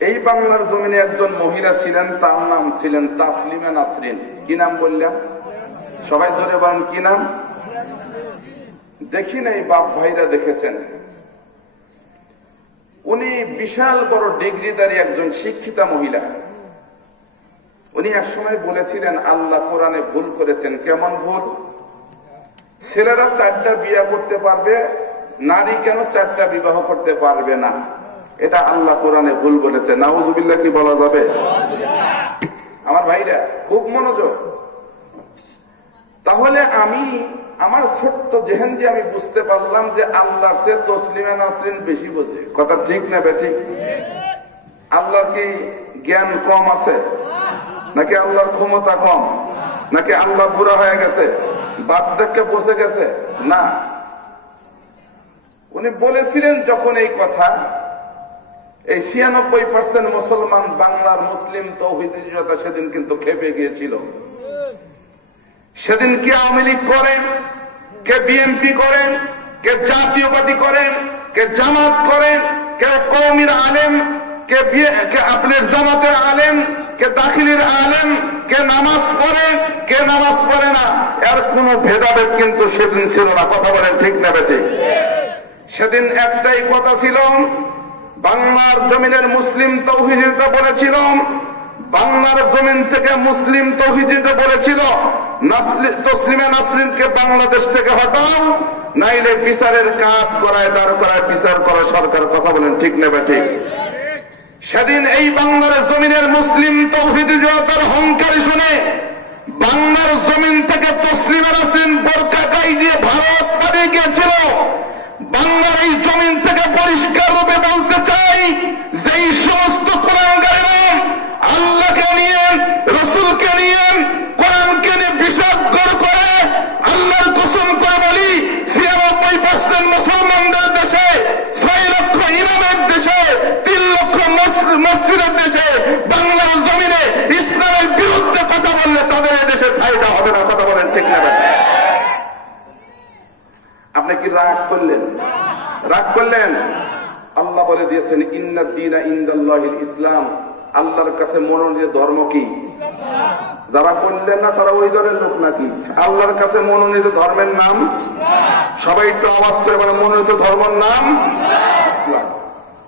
এই বাংলার জমিনে একজন মহিলা ছিলেন, তার নাম ছিলেন তাসলিমা নাসরিন। কি নাম বললাম? সবাই জোরে বলেন, কি নাম? দেখি নাই, বাপ ভাইরা দেখেছেন। উনি বিশাল বড় ডিগ্রিধারী একজন শিক্ষিতা মহিলা। উনি একসময় বলেছিলেন আল্লাহ কোরআনে ভুল করেছেন। কেমন ভুল? ছেলেরা 4টা বিয়ে করতে পারবে, নারী কেন 4টা বিবাহ করতে পারবে না? এটা আল্লাহ কোরআনে ভুল বলেছে। নাউজুবিল্লাহ কি বলা যাবে? আমার ভাইরা খুব মনোযোগ। তাহলে আমি আমার ছোট্ট জেহেন দিয়ে আমি বুঝতে পারলাম যে আল্লাহর চেয়ে তসলিমা নাসরিন বেশি বোঝে। কথা ঠিক না বেঠিক? আল্লাহর কি জ্ঞান কম আছে? নাকি আল্লাহর ক্ষমতা কম? নাকি আল্লাহ বুড়া হয়ে গেছে, বার্ধক্যে বসে গেছে? না, উনি বলেছিলেন যখন এই কথা, এই 96% মুসলমান বাংলার মুসলিম তৌহিদি জনতা সেদিন কিন্তু খেপে গিয়েছিল। সেদিন কি আওয়ামী লীগ করেন, কে বিএনপি করেন, কে জাতীয়বাদী করেন, কে জামাত করেন, কে কওমির আলেম, কে আপনার জামাতের আলেম, কে দাখিলের আলেম, কে নামাজ পড়ে, কে নামাজ পড়ে না, এর কোন ভেদাভেদ কিন্তু সেদিন ছিল না। কথা বলেন ঠিক না বেঠিক? সেদিন একটাই কথা ছিল, বাংলার জমিনের মুসলিম তৌহিদিরা বলেছিল, বাংলার জমিন থেকে মুসলিম তৌহিদিরা বলেছিল তসলিমা নাসরিনকে বাংলাদেশ থেকে হটাও, নাইলে বিচারের কাজ করায়, দাঁড় করায় বিচার করে সরকার। কথা বলেন ঠিক না বেঠিক? সেদিন এই বাংলার জমিনের মুসলিম তৌহিদি জনতার হুঙ্কারি শুনে বাংলার জমিন থেকে তসলিমা নাসরিন বোরকা গায়ে দিয়ে ভারত পালিয়ে গিয়েছিল। বাংলার এই জমিন থেকে পরিষ্কার রূপে বলতে চাই যে এই সমস্ত কোরআনকারীরা আল্লাহকে নিয়ে, রাসূলকে নিয়ে, কোরআনকে নিয়ে বিষাদগর করে, আল্লাহর কসম করে বলি 96% মুসলমানদের দেশে, 6 লক্ষ ইমামের দেশে, 3 লক্ষ মসজিদের দেশে, বাংলার জমিনে ইসলামের বিরুদ্ধে কথা বললে তাদের দেশে ফায়দা হবে না। কথা বলেন ঠিক না? আপনি কি রাগ করলেন? রাগ করলেন? আল্লাহ বলে দিয়েছেন ইন্নাদ দীনা ইনদাল্লাহিল ইসলাম। আল্লাহর কাছে মনোনীত ধর্ম কি? যারা বললেন না তারা ওই দলের লোক নাকি? আল্লাহর কাছে মনোনীত ধর্মের নাম, সবাই একটু আওয়াজ করে বলে, মনোনীত ধর্মের নাম